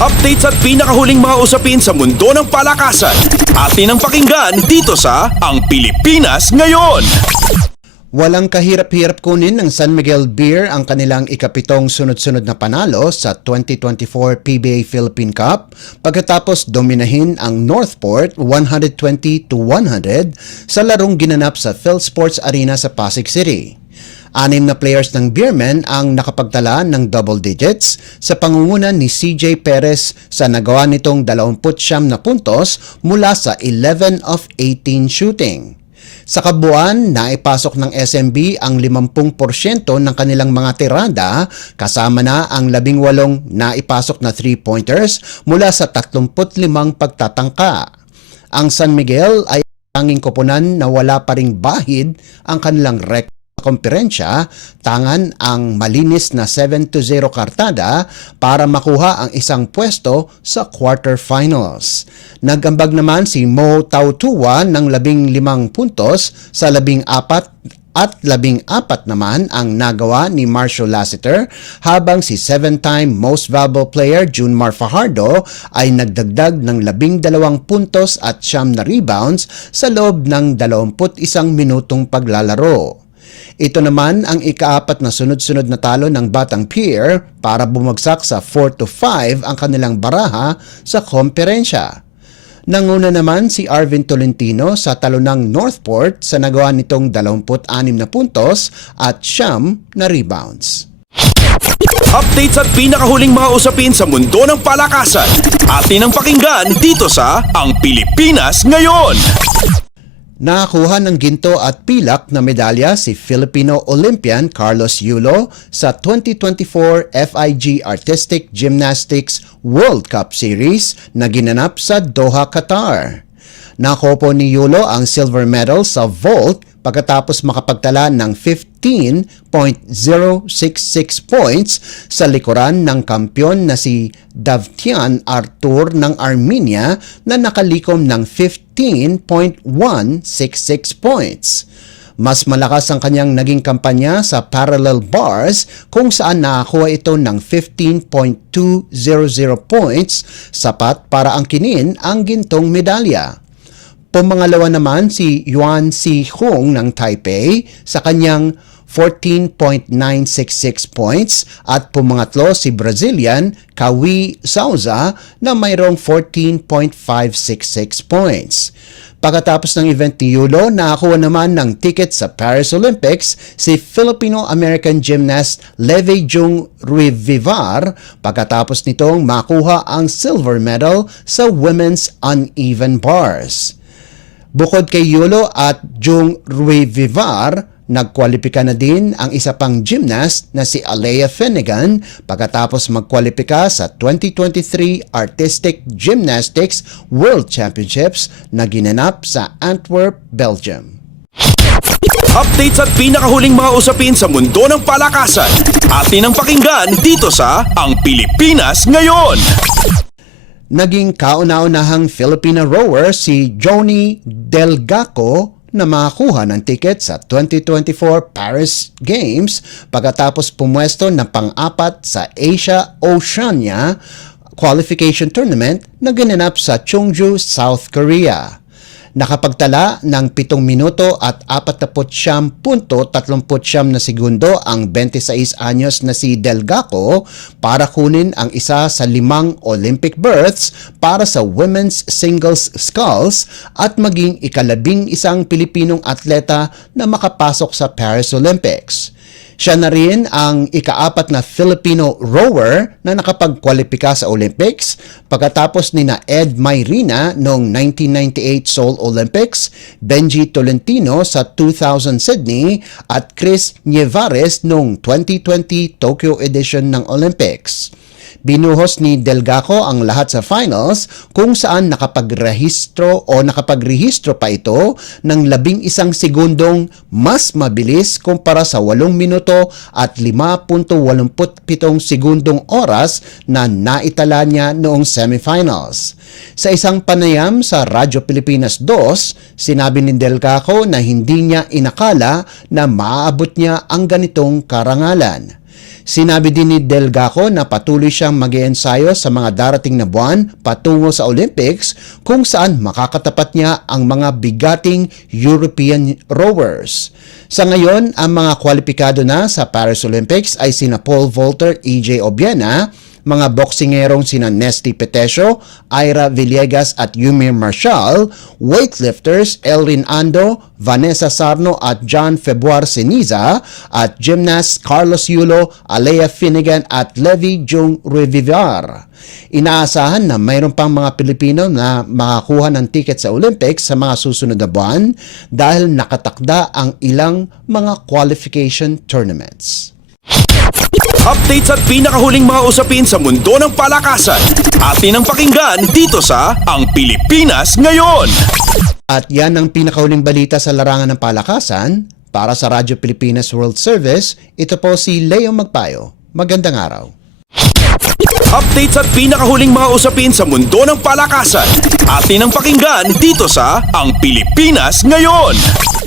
Updates at pinakahuling mga usapin sa mundo ng palakasan. Atin ang pakinggan dito sa Ang Pilipinas Ngayon. Walang kahirap-hirap kunin ng San Miguel Beer ang kanilang ikapitong sunod-sunod na panalo sa 2024 PBA Philippine Cup pagkatapos dominahin ang Northport 120-100 sa larong ginanap sa PhilSports Arena sa Pasig City. 6 na players ng Beermen ang nakapagtala ng double digits sa pangunguna ni CJ Perez sa nagawa nitong 29 na puntos mula sa 11 of 18 shooting. Sa kabuuan, naipasok ng SMB ang 50% ng kanilang mga tirada kasama na ang 18 naipasok na 3-pointers mula sa 35 pagtatangka. Ang San Miguel ay tanging koponan na wala pa ring bahid ang kanilang record komperensya, tangan ang malinis na 7-0 kartada para makuha ang isang pwesto sa quarterfinals. Nagambag naman si Mo Tautua ng 15 puntos sa 14 at 14 naman ang nagawa ni Marshall Lassiter habang si 7-time Most Valuable Player Junmar Fajardo ay nagdagdag ng 12 puntos at 9 na rebounds sa loob ng 21 minutong paglalaro. Ito naman ang ika-4 na sunod-sunod na talo ng Batang Pier para bumagsak sa 4-5 ang kanilang baraha sa komperensya. Nanguna naman si Arvin Tolentino sa talo ng Northport sa nagawa nitong 26 na puntos at 9 na rebounds. Updates at pinakahuling mga usapin sa mundo ng palakasan. Atin ang pakinggan dito sa Ang Pilipinas Ngayon. Nakakuha ng ginto at pilak na medalya si Filipino Olympian Carlos Yulo sa 2024 FIG Artistic Gymnastics World Cup Series na ginanap sa Doha, Qatar. Nakopo ni Yulo ang silver medal sa vault pagkatapos makapagtala ng 15.066 points sa likuran ng kampyon na si Davtyan Artur ng Armenia na nakalikom ng 15.166 points. Mas malakas ang kanyang naging kampanya sa parallel bars kung saan nakakuha ito ng 15.200 points, sapat para angkinin ang gintong medalya. Pumangalawa naman si Yuan Si Hong ng Taipei sa kanyang 14.966 points at pumangatlo si Brazilian Kawi Souza na mayroong 14.566 points. Pagkatapos ng event ni Yulo, nakakuha naman ng ticket sa Paris Olympics si Filipino-American gymnast Levy Jung Ruivivar pagkatapos nitong makuha ang silver medal sa women's uneven bars. Bukod kay Yulo at Jung Ruivivar, nagkwalipika na din ang isa pang gymnast na si Alea Finnegan pagkatapos magkwalipika sa 2023 Artistic Gymnastics World Championships na ginanap sa Antwerp, Belgium. Updates at pinakahuling mga usapin sa mundo ng palakasan. Atin ang pakinggan dito sa Ang Pilipinas Ngayon. Naging kauna-unahang Filipino rower si Johnny Delgaco na makakuha ng ticket sa 2024 Paris Games pagkatapos pumwesto ng pang-4 sa Asia-Oceania Qualification Tournament na ginanap sa Chungju, South Korea. Nakapagtala ng 7 minuto at 49.39 na segundo ang 26 anyos na si Delgaco para kunin ang isa sa 5 Olympic berths para sa women's singles sculls at maging ika-11 Pilipinong atleta na makapasok sa Paris Olympics. Siya na rin ang ika-4 na Filipino rower na nakapagkwalipika sa Olympics pagkatapos ni na Ed Mayrina noong 1998 Seoul Olympics, Benji Tolentino sa 2000 Sydney at Chris Nievares noong 2020 Tokyo edition ng Olympics. Binuhos ni Delgaco ang lahat sa finals kung saan nakapagrehistro pa ito ng 11 segundong mas mabilis kumpara sa 8 minuto at 5.87 segundong oras na naitala niya noong semifinals. Sa isang panayam sa Radyo Pilipinas 2, sinabi ni Delgaco na hindi niya inakala na maaabot niya ang ganitong karangalan. Sinabi din ni Delgaco na patuloy siyang mag-iensayo sa mga darating na buwan patungo sa Olympics kung saan makakatapat niya ang mga bigating European rowers. Sa ngayon, ang mga kwalipikado na sa Paris Olympics ay sina Paul Volter, EJ Obiena, mga boksingerong sina Nesty Petesio, Ira Villegas at Yumir Marshall, weightlifters Elrin Ando, Vanessa Sarno at John Februar Ceniza, at gymnasts Carlos Yulo, Alea Finnegan at Levi Jung Revivar. Inaasahan na mayroon pang mga Pilipino na makakuha ng tiket sa Olympics sa mga susunod na buwan dahil nakatakda ang ilang mga qualification tournaments. Updates at pinakahuling mga usapin sa mundo ng palakasan. Atin ang pakinggan dito sa Ang Pilipinas Ngayon. At yan ang pinakahuling balita sa larangan ng palakasan. Para sa Radyo Pilipinas World Service, ito po si Leo Magpayo. Magandang araw. Updates at pinakahuling mga usapin sa mundo ng palakasan. Atin ang pakinggan dito sa Ang Pilipinas Ngayon.